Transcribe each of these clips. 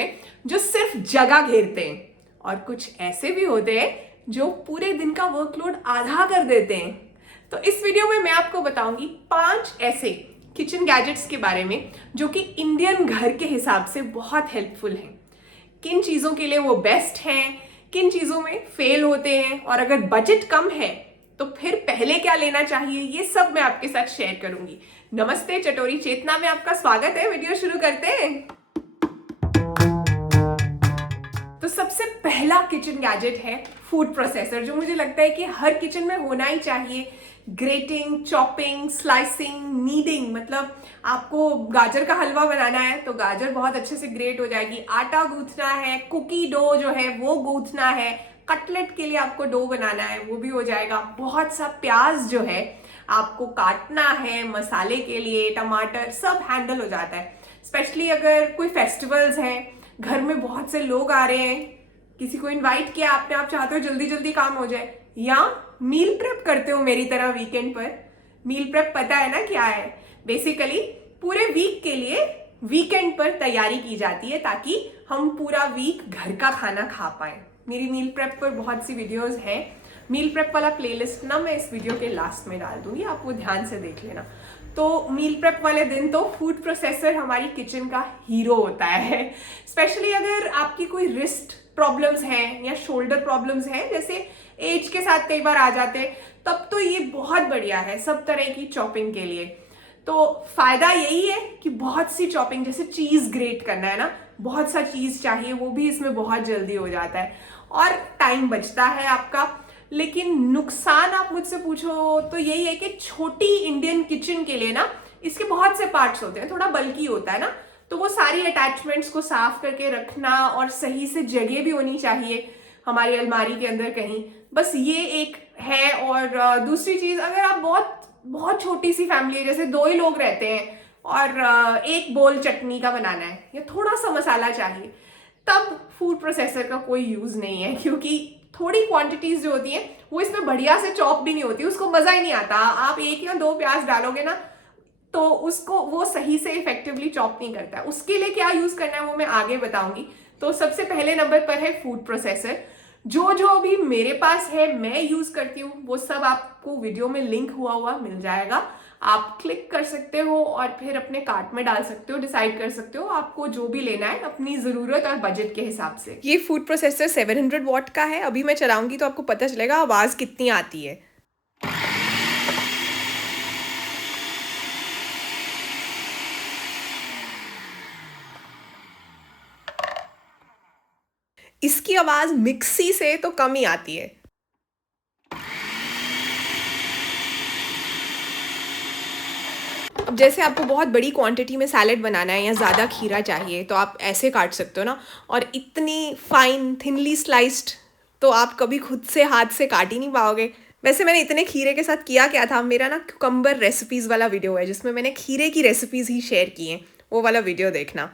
होते हैं जो सिर्फ जगह घेरते हैं, और कुछ ऐसे भी होते हैं जो पूरे दिन का वर्कलोड आधा कर देते हैं। तो इस वीडियो में मैं आपको बताऊंगी 5 ऐसे किचन गैजेट्स के बारे में जो कि इंडियन घर के हिसाब से बहुत हेल्पफुल हैं। किन चीज़ों के लिए वो बेस्ट हैं, किन चीज़ों में फेल होते हैं, और अगर बजट कम है तो फिर पहले क्या लेना चाहिए, ये सब मैं आपके साथ शेयर करूंगी। नमस्ते, चटोरी चेतना में आपका स्वागत है। वीडियो शुरू करते हैं। तो सबसे पहला किचन गैजेट है फूड प्रोसेसर, जो मुझे लगता है कि हर किचन में होना ही चाहिए। ग्रेटिंग, चॉपिंग, स्लाइसिंग, नीडिंग, मतलब आपको गाजर का हलवा बनाना है तो गाजर बहुत अच्छे से ग्रेट हो जाएगी। आटा गूंथना है, कुकी डो जो है वो गूंथना है, कटलेट के लिए आपको डो बनाना है वो भी हो जाएगा। बहुत सा प्याज जो है आपको काटना है, मसाले के लिए टमाटर, सब हैंडल हो जाता है। स्पेशली अगर कोई फेस्टिवल्स हैं, घर में बहुत से लोग आ रहे हैं, किसी को इनवाइट किया आपने, आप चाहते हो जल्दी जल्दी काम हो जाए, या मील प्रेप करते हो मेरी तरह वीकेंड पर। मील प्रेप पता है ना क्या है? बेसिकली पूरे वीक के लिए वीकेंड पर तैयारी की जाती है ताकि हम पूरा वीक घर का खाना खा पाए। मेरी मील प्रेप पर बहुत सी वीडियोस हैं। मील प्रेप वाला प्लेलिस्ट ना मैं इस वीडियो के लास्ट में डाल दूंगी, आप वो ध्यान से देख लेना। तो मील प्रेप वाले दिन तो फूड प्रोसेसर हमारी किचन का हीरो होता है। स्पेशली अगर आपकी कोई रिस्ट प्रॉब्लम्स हैं या शोल्डर प्रॉब्लम्स हैं, जैसे एज के साथ कई बार आ जाते, तब तो ये बहुत बढ़िया है सब तरह की चॉपिंग के लिए। तो फायदा यही है कि बहुत सी चॉपिंग, जैसे चीज ग्रेट करना है ना, बहुत सा चीज चाहिए, वो भी इसमें बहुत जल्दी हो जाता है और टाइम बचता है आपका। लेकिन नुकसान आप मुझसे पूछो तो यही है कि छोटी इंडियन किचन के लिए ना इसके बहुत से पार्ट्स होते हैं, थोड़ा बल्कि होता है ना, तो वो सारी अटैचमेंट्स को साफ करके रखना और सही से जगह भी होनी चाहिए हमारी अलमारी के अंदर कहीं, बस ये एक है। और दूसरी चीज, अगर आप बहुत बहुत छोटी सी फैमिली है, जैसे 2 ही लोग रहते हैं और एक बोल चटनी का बनाना है या थोड़ा सा मसाला चाहिए, तब फूड प्रोसेसर का कोई यूज नहीं है, क्योंकि थोड़ी क्वांटिटीज जो होती हैं वो इसमें बढ़िया से चॉप भी नहीं होती, उसको मजा ही नहीं आता। आप 1 या 2 प्याज डालोगे ना तो उसको वो सही से इफेक्टिवली चॉप नहीं करता है। उसके लिए क्या यूज करना है वो मैं आगे बताऊंगी। तो सबसे पहले नंबर पर है फूड प्रोसेसर। जो भी मेरे पास है, मैं यूज करती हूँ, वो सब आपको वीडियो में लिंक हुआ मिल जाएगा। आप क्लिक कर सकते हो और फिर अपने कार्ट में डाल सकते हो, डिसाइड कर सकते हो आपको जो भी लेना है अपनी जरूरत और बजट के हिसाब से। ये फूड प्रोसेसर 700 वॉट का है। अभी मैं चलाऊंगी तो आपको पता चलेगा आवाज कितनी आती है। इसकी आवाज मिक्सी से तो कम ही आती है। अब जैसे आपको बहुत बड़ी क्वांटिटी में सैलेड बनाना है या ज़्यादा खीरा चाहिए तो आप ऐसे काट सकते हो ना, और इतनी फाइन थिनली स्लाइस्ड तो आप कभी खुद से हाथ से काट ही नहीं पाओगे। वैसे मैंने इतने खीरे के साथ किया क्या था, मेरा ना क्यूकम्बर रेसिपीज़ वाला वीडियो है जिसमें मैंने खीरे की रेसिपीज़ ही शेयर की हैं, वो वाला वीडियो देखना।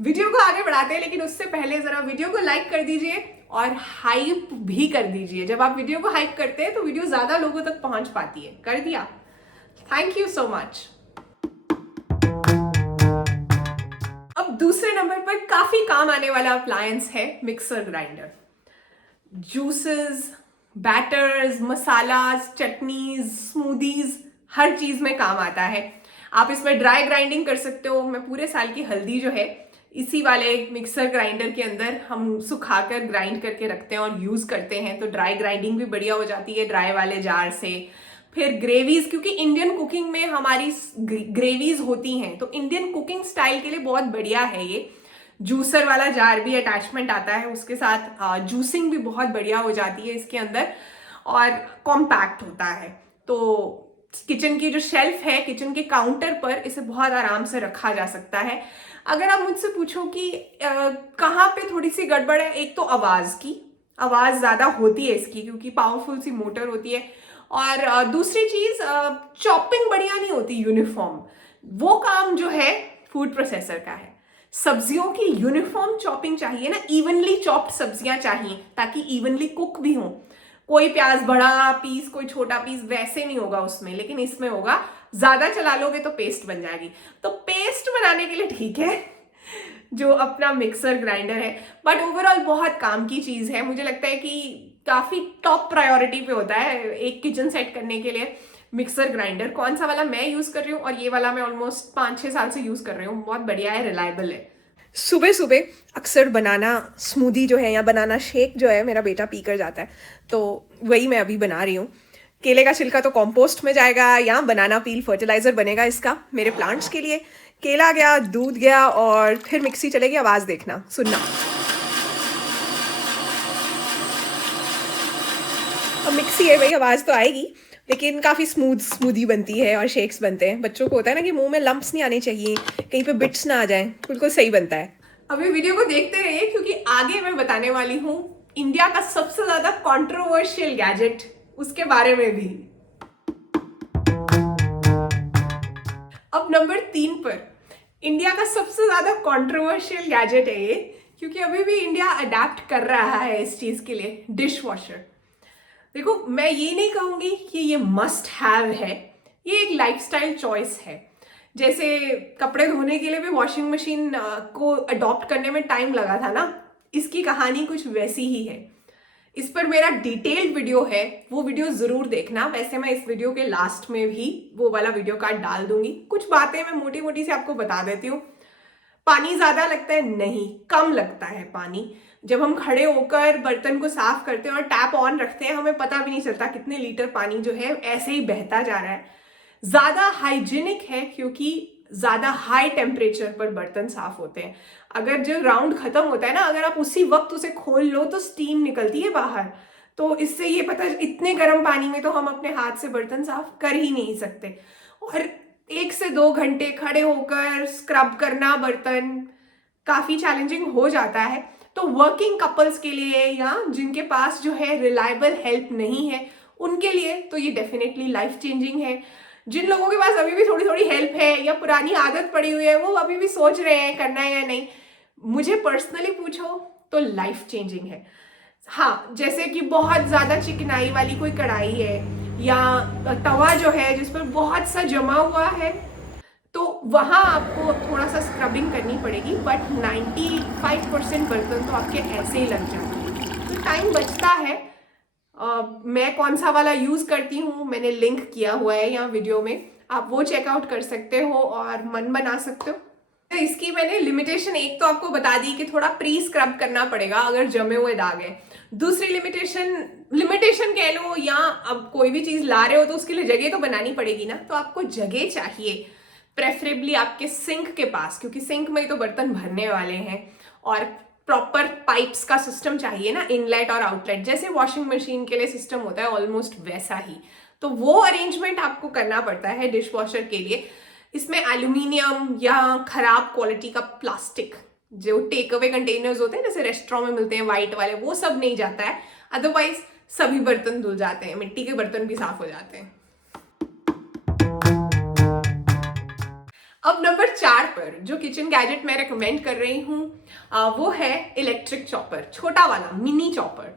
वीडियो को आगे बढ़ाते हैं, लेकिन उससे पहले ज़रा वीडियो को लाइक कर दीजिए और हाइप भी कर दीजिए। जब आप वीडियो को हाइप करते हैं तो वीडियो ज़्यादा लोगों तक पहुंच पाती है। कर दिया? Thank you so much. अब दूसरे नंबर पर काफी काम आने वाला अप्लायंस है mixer grinder. Juices, batters, masalas, chutneys, smoothies, हर चीज में काम आता है। आप इसमें ड्राई ग्राइंडिंग कर सकते हो। मैं पूरे साल की हल्दी जो है इसी वाले मिक्सर ग्राइंडर के अंदर हम सुखाकर ग्राइंड करके रखते हैं और यूज करते हैं, तो ड्राई ग्राइंडिंग भी बढ़िया हो जाती है ड्राई वाले जार से। फिर ग्रेवीज, क्योंकि इंडियन कुकिंग में हमारी ग्रेवीज होती हैं, तो इंडियन कुकिंग स्टाइल के लिए बहुत बढ़िया है ये। जूसर वाला जार भी अटैचमेंट आता है उसके साथ, जूसिंग भी बहुत बढ़िया हो जाती है इसके अंदर और कॉम्पैक्ट होता है। तो किचन की जो शेल्फ है, किचन के काउंटर पर इसे बहुत आराम से रखा जा सकता है। अगर आप मुझसे पूछो कि कहाँ पे थोड़ी सी गड़बड़ है, एक तो आवाज ज्यादा होती है इसकी क्योंकि पावरफुल सी मोटर होती है, और दूसरी चीज चॉपिंग बढ़िया नहीं होती यूनिफॉर्म। वो काम जो है फूड प्रोसेसर का है। सब्जियों की यूनिफॉर्म चॉपिंग चाहिए ना, इवनली चॉप्ड सब्जियां चाहिए ताकि इवनली कुक भी हो। कोई प्याज बड़ा पीस, कोई छोटा पीस, वैसे नहीं होगा उसमें, लेकिन इसमें होगा। ज्यादा चला लोगे तो पेस्ट बन जाएगी। तो पेस्ट बनाने के लिए ठीक है, जो अपना मिक्सर ग्राइंडर है। बट ओवरऑल बहुत काम की चीज़ है, मुझे लगता है कि काफ़ी टॉप प्रायोरिटी पे होता है एक किचन सेट करने के लिए मिक्सर ग्राइंडर। कौन सा वाला मैं यूज़ कर रही हूँ, और ये वाला मैं ऑलमोस्ट 5-6 साल से यूज़ कर रही हूँ। बहुत बढ़िया है, रिलायबल है। सुबह सुबह अक्सर बनाना स्मूदी जो है या बनाना शेक जो है मेरा बेटा पी कर जाता है, तो वही मैं अभी बना रही हूँ। केले का छिलका तो कंपोस्ट में जाएगा या बनाना पील फर्टिलाइज़र बनेगा इसका मेरे प्लांट्स के लिए। केला गया, दूध गया, और फिर मिक्सी चलेगी। आवाज़ देखना, सुनना। अब मिक्सी है भाई, आवाज़ तो आएगी, लेकिन काफ़ी स्मूदी बनती है और शेक्स बनते हैं। बच्चों को होता है ना कि मुंह में लम्प्स नहीं आने चाहिए, कहीं पे बिट्स ना आ जाए, बिल्कुल सही बनता है। अभी वीडियो को देखते रहिए, क्योंकि आगे मैं बताने वाली हूँ इंडिया का सबसे ज़्यादा कंट्रोवर्शियल गैजेट, उसके बारे में भी। अब नंबर 3 पर इंडिया का सबसे ज़्यादा कंट्रोवर्शियल गैजेट है ये, क्योंकि अभी भी इंडिया अडेप्ट कर रहा है इस चीज़ के लिए, डिश वॉशर। देखो, मैं ये नहीं कहूँगी कि ये मस्ट हैव है, ये एक लाइफस्टाइल चॉइस है। जैसे कपड़े धोने के लिए भी वॉशिंग मशीन को अडॉप्ट करने में टाइम लगा था ना, इसकी कहानी कुछ वैसी ही है। इस पर मेरा डिटेल्ड वीडियो है, वो वीडियो ज़रूर देखना। वैसे मैं इस वीडियो के लास्ट में भी वो वाला वीडियो कार्ड डाल दूंगी। कुछ बातें मैं मोटी मोटी से आपको बता देती हूँ। पानी ज़्यादा लगता है? नहीं, कम लगता है पानी। जब हम खड़े होकर बर्तन को साफ करते हैं और टैप ऑन रखते हैं, हमें पता भी नहीं चलता कितने लीटर पानी जो है ऐसे ही बहता जा रहा है। ज़्यादा हाइजीनिक है, क्योंकि ज़्यादा हाई टेम्परेचर पर बर्तन साफ होते हैं। अगर जो राउंड ख़त्म होता है ना, अगर आप उसी वक्त उसे खोल लो तो स्टीम निकलती है बाहर। तो इससे ये पता, इतने गर्म पानी में तो हम अपने हाथ से बर्तन साफ कर ही नहीं सकते। और 1 से 2 घंटे खड़े होकर स्क्रब करना बर्तन काफ़ी चैलेंजिंग हो जाता है। तो वर्किंग कपल्स के लिए या जिनके पास जो है रिलायबल हेल्प नहीं है, उनके लिए तो ये डेफिनेटली लाइफ चेंजिंग है। जिन लोगों के पास अभी भी थोड़ी थोड़ी हेल्प है या पुरानी आदत पड़ी हुई है, वो अभी भी सोच रहे हैं करना है या नहीं, मुझे पर्सनली पूछो तो लाइफ चेंजिंग है। हाँ, जैसे कि बहुत ज़्यादा चिकनाई वाली कोई कढ़ाई है या तवा जो है जिस पर बहुत सा जमा हुआ है, तो वहाँ आपको थोड़ा सा स्क्रबिंग करनी पड़ेगी। बट 95% बर्तन तो आपके ऐसे ही लग जाएंगे, तो टाइम बचता है। मैं कौन सा वाला यूज़ करती हूँ मैंने लिंक किया हुआ है यहाँ वीडियो में, आप वो चेकआउट कर सकते हो और मन बना सकते हो। तो इसकी मैंने लिमिटेशन एक तो आपको बता दी कि थोड़ा प्री स्क्रब करना पड़ेगा अगर जमे हुए दाग हैं। दूसरी लिमिटेशन कह लो, या अब कोई भी चीज़ ला रहे हो तो उसके लिए जगह तो बनानी पड़ेगी ना, तो आपको जगह चाहिए, प्रेफरेबली आपके सिंक के पास, क्योंकि सिंक में ही तो बर्तन भरने वाले हैं। और प्रॉपर पाइप्स का सिस्टम चाहिए ना, इनलेट और आउटलेट, जैसे वॉशिंग मशीन के लिए सिस्टम होता है ऑलमोस्ट वैसा ही। तो वो अरेंजमेंट आपको करना पड़ता है डिश वॉशर के लिए। इसमें एल्यूमिनियम या खराब क्वालिटी का प्लास्टिक, जो टेक अवे कंटेनर्स होते हैं जैसे रेस्टोरेंट में मिलते हैं वाइट वाले, वो सब नहीं जाता है। अदरवाइज सभी बर्तन धुल जाते हैं, मिट्टी के बर्तन भी साफ हो जाते हैं। अब नंबर 4 पर जो किचन गैजेट मैं रेकमेंड कर रही हूँ वो है इलेक्ट्रिक चॉपर, छोटा वाला मिनी चॉपर।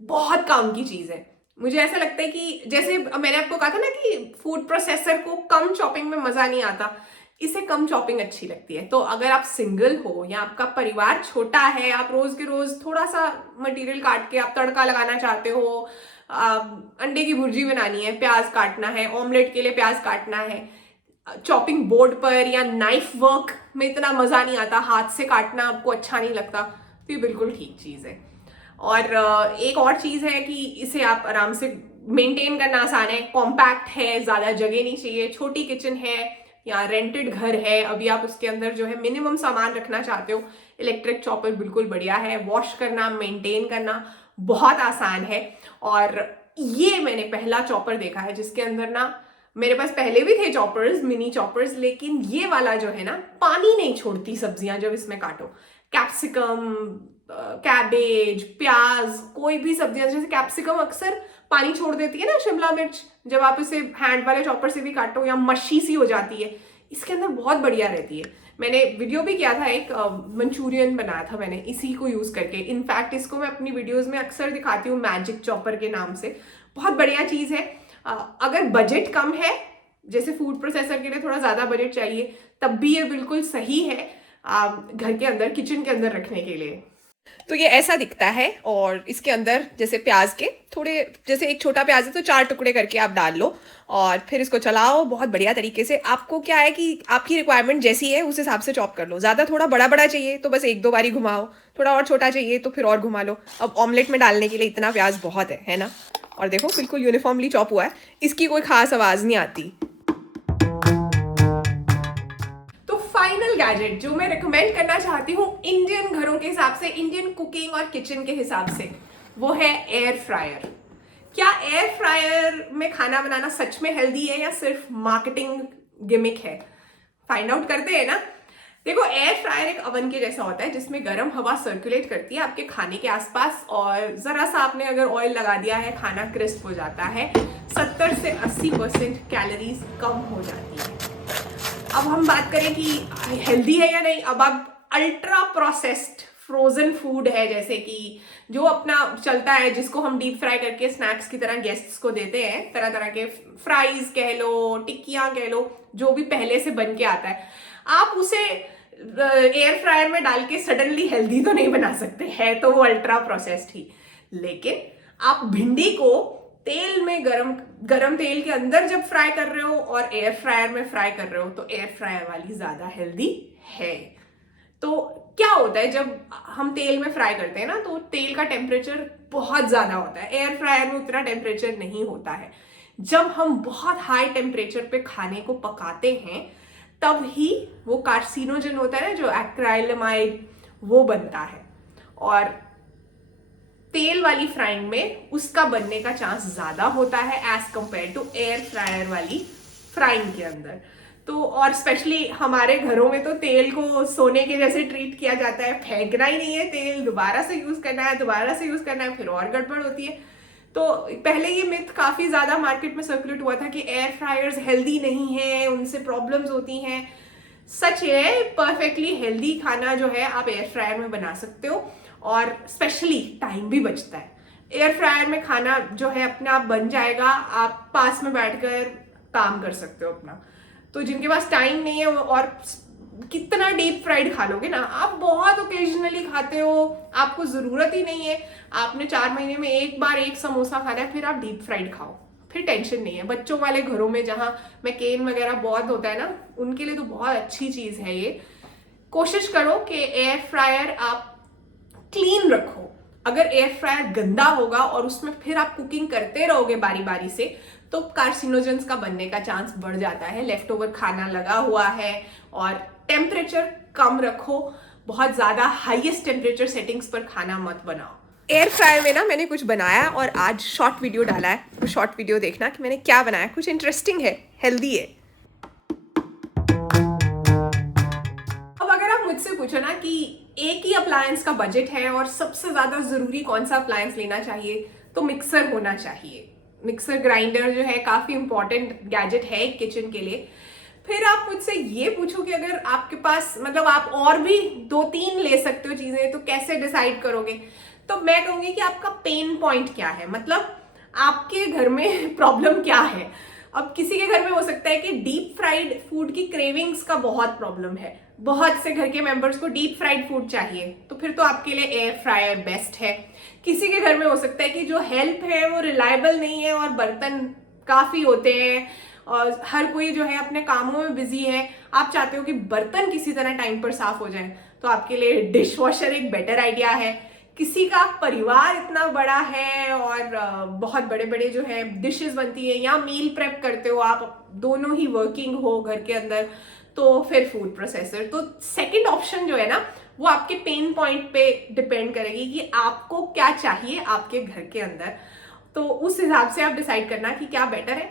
बहुत काम की चीज़ है। मुझे ऐसा लगता है कि जैसे मैंने आपको कहा था ना कि फूड प्रोसेसर को कम चॉपिंग में मज़ा नहीं आता, इसे कम चॉपिंग अच्छी लगती है। तो अगर आप सिंगल हो या आपका परिवार छोटा है, आप रोज़ के रोज़ थोड़ा सा मटेरियल काट के आप तड़का लगाना चाहते हो, अंडे की भुर्जी बनानी है, प्याज काटना है, ऑमलेट के लिए प्याज काटना है, चॉपिंग बोर्ड पर या नाइफ वर्क में इतना मज़ा नहीं आता, हाथ से काटना आपको अच्छा नहीं लगता, तो ये बिल्कुल ठीक चीज़ है। और एक और चीज़ है कि इसे आप आराम से मेंटेन करना आसान है, कॉम्पैक्ट है, ज़्यादा जगह नहीं चाहिए। छोटी किचन है या रेंटेड घर है, अभी आप उसके अंदर जो है मिनिमम सामान रखना चाहते हो, इलेक्ट्रिक चॉपर बिल्कुल बढ़िया है। वॉश करना, मेंटेन करना बहुत आसान है। और ये मैंने पहला चॉपर देखा है जिसके अंदर ना, मेरे पास पहले भी थे चॉपर्स, मिनी चॉपर्स, लेकिन ये वाला जो है ना, पानी नहीं छोड़ती सब्जियां जब इसमें काटो। कैप्सिकम, कैबेज, प्याज, कोई भी सब्जियां, जैसे कैप्सिकम अक्सर पानी छोड़ देती है ना, शिमला मिर्च, जब आप इसे हैंड वाले चॉपर से भी काटो या मच्छी सी हो जाती है, इसके अंदर बहुत बढ़िया रहती है। मैंने वीडियो भी किया था, एक मंचूरियन बनाया था मैंने इसी को यूज़ करके। इनफैक्ट इसको मैं अपनी वीडियोज़ में अक्सर दिखाती हूँ मैजिक चॉपर के नाम से। बहुत बढ़िया चीज़ है। अगर बजट कम है, जैसे फूड प्रोसेसर के लिए थोड़ा ज़्यादा बजट चाहिए, तब भी ये बिल्कुल सही है। घर के अंदर, किचन के अंदर रखने के लिए। तो ये ऐसा दिखता है और इसके अंदर जैसे प्याज के थोड़े, जैसे एक छोटा प्याज है तो 4 टुकड़े करके आप डाल लो और फिर इसको चलाओ बहुत बढ़िया तरीके से। आपको क्या है कि आपकी रिक्वायरमेंट जैसी है उस हिसाब से चॉप कर लो। ज़्यादा थोड़ा बड़ा बड़ा चाहिए तो बस 1-2 बारी घुमाओ, थोड़ा और छोटा चाहिए तो फिर और घुमा लो। अब ऑमलेट में डालने के लिए इतना प्याज बहुत है ना। और देखो बिल्कुल यूनिफॉर्मली चॉप हुआ है, इसकी कोई खास आवाज़ नहीं आती। फाइनल गैजेट जो मैं रिकमेंड करना चाहती हूँ इंडियन घरों के हिसाब से, इंडियन कुकिंग और किचन के हिसाब से, वो है एयर फ्रायर। क्या एयर फ्रायर में खाना बनाना सच में हेल्दी है या सिर्फ मार्केटिंग गिमिक है? फाइंड आउट करते हैं ना। देखो, एयर फ्रायर एक अवन के जैसा होता है जिसमें गर्म हवा सर्कुलेट करती है आपके खाने के आसपास, और जरा सा आपने अगर ऑयल लगा दिया है, खाना क्रिस्प हो जाता है, 70 से 80% कैलोरीज कम हो जाती है। अब हम बात करें कि हेल्दी है या नहीं। अब आप अल्ट्रा प्रोसेस्ड फ्रोजन फूड है, जैसे कि जो अपना चलता है, जिसको हम डीप फ्राई करके स्नैक्स की तरह गेस्ट्स को देते हैं, तरह तरह के फ्राइज कह लो, टिक्कियां कह लो, जो भी पहले से बन के आता है, आप उसे एयर फ्रायर में डाल के सडनली हेल्दी तो नहीं बना सकते, है तो वो अल्ट्रा प्रोसेस्ड ही। लेकिन आप भिंडी को तेल में गरम तेल के अंदर जब फ्राई कर रहे हो और एयर फ्रायर में फ्राई कर रहे हो, तो एयर फ्रायर वाली ज्यादा हेल्दी है। तो क्या होता है, जब हम तेल में फ्राई करते हैं ना, तो तेल का टेम्परेचर बहुत ज्यादा होता है, एयर फ्रायर में उतना टेम्परेचर नहीं होता है। जब हम बहुत हाई टेम्परेचर पे खाने को पकाते हैं तब ही वो कार्सिनोजन होता है ना, जो एक्राइलेमाइड, वो बनता है, और तेल वाली फ्राइंग में उसका बनने का चांस ज्यादा होता है as compare to air fryer वाली फ्राइंग के अंदर। तो और स्पेशली हमारे घरों में तो तेल को सोने के जैसे ट्रीट किया जाता है, फेंकना ही नहीं है तेल, दोबारा से यूज करना है, दोबारा से यूज करना है, फिर और गड़बड़ होती है। तो पहले ये मिथ काफी ज्यादा मार्केट में सर्कुलेट हुआ था कि एयर फ्रायर्स हेल्दी नहीं है, उनसे प्रॉब्लम्स होती हैं। सच है, परफेक्टली हेल्दी खाना जो है आप एयर फ्रायर में बना सकते हो, और स्पेशली टाइम भी बचता है। एयर फ्रायर में खाना जो है अपने आप बन जाएगा, आप पास में बैठकर काम कर सकते हो अपना। तो जिनके पास टाइम नहीं है, और कितना डीप फ्राइड खा लोगे ना, आप बहुत ओकेजनली खाते हो, आपको जरूरत ही नहीं है, आपने 4 महीने में एक बार एक समोसा खाना है, फिर आप डीप फ्राइड खाओ, फिर टेंशन नहीं है। बच्चों वाले घरों में जहाँ मैकेन वगैरह बहुत होता है ना, उनके लिए तो बहुत अच्छी चीज है ये। कोशिश करो कि एयर फ्रायर आप क्लीन रखो। अगर एयर फ्रायर गंदा होगा और उसमें फिर आप कुकिंग करते रहोगे बारी बारी से, तो कार्सिनोजेंस का बनने का चांस बढ़ जाता है। लेफ्ट ओवर खाना लगा हुआ है, और टेम्परेचर कम रखो, बहुत ज्यादा हाईएस्ट टेम्परेचर सेटिंग्स पर खाना मत बनाओ। एयर फ्रायर में ना मैंने कुछ बनाया और आज शॉर्ट वीडियो डाला है, तो शॉर्ट वीडियो देखना कि मैंने क्या बनाया, कुछ इंटरेस्टिंग है, हेल्दी है। अब अगर आप मुझसे पूछो ना कि एक ही अप्लायंस का बजट है और सबसे ज्यादा जरूरी कौन सा अप्लायंस लेना चाहिए, तो मिक्सर होना चाहिए। मिक्सर ग्राइंडर जो है काफी इंपॉर्टेंट गैजेट है किचन के लिए। फिर आप मुझसे ये पूछो कि अगर आपके पास, मतलब आप और भी 2-3 ले सकते हो चीजें, तो कैसे डिसाइड करोगे? तो मैं कहूंगी कि आपका पेन पॉइंट क्या है, मतलब आपके घर में प्रॉब्लम क्या है। अब किसी के घर में हो सकता है कि डीप फ्राइड फूड की क्रेविंग्स का बहुत प्रॉब्लम है, बहुत से घर के मेंबर्स को डीप फ्राइड फूड चाहिए, तो फिर तो आपके लिए एयर फ्रायर बेस्ट है। किसी के घर में हो सकता है कि जो हेल्प है वो रिलायबल नहीं है और बर्तन काफी होते हैं, और हर कोई जो है अपने कामों में बिजी है, आप चाहते हो कि बर्तन किसी तरह टाइम पर साफ हो जाए, तो आपके लिए डिश वॉशर एक बेटर आइडिया है। किसी का परिवार इतना बड़ा है और बहुत बड़े बड़े जो है डिशेस बनती है, या मील प्रेप करते हो आप, दोनों ही वर्किंग हो घर के अंदर, तो फिर फूड प्रोसेसर। तो सेकंड ऑप्शन जो है ना, वो आपके पेन पॉइंट पे डिपेंड करेगी कि आपको क्या चाहिए आपके घर के अंदर, तो उस हिसाब से आप डिसाइड करना कि क्या बेटर है।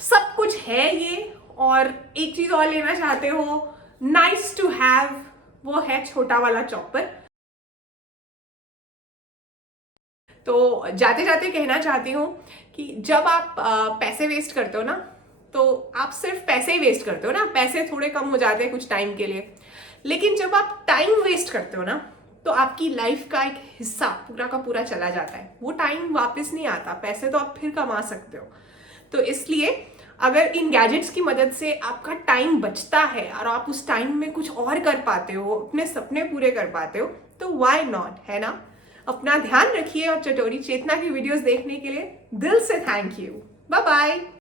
सब कुछ है ये, और एक चीज और लेना चाहते हो नाइस टू हैव, वो है छोटा वाला चॉपर। तो जाते जाते कहना चाहती हूँ कि जब आप पैसे वेस्ट करते हो ना, तो आप सिर्फ पैसे ही वेस्ट करते हो ना, पैसे थोड़े कम हो जाते हैं कुछ टाइम के लिए, लेकिन जब आप टाइम वेस्ट करते हो ना, तो आपकी लाइफ का एक हिस्सा पूरा का पूरा चला जाता है, वो टाइम वापस नहीं आता। पैसे तो आप फिर कमा सकते हो, तो इसलिए अगर इन गैजेट्स की मदद से आपका टाइम बचता है और आप उस टाइम में कुछ और कर पाते हो, अपने सपने पूरे कर पाते हो, तो व्हाई नॉट, है ना? अपना ध्यान रखिए और चटोरी चेतना की वीडियोस देखने के लिए दिल से थैंक यू। Bye bye.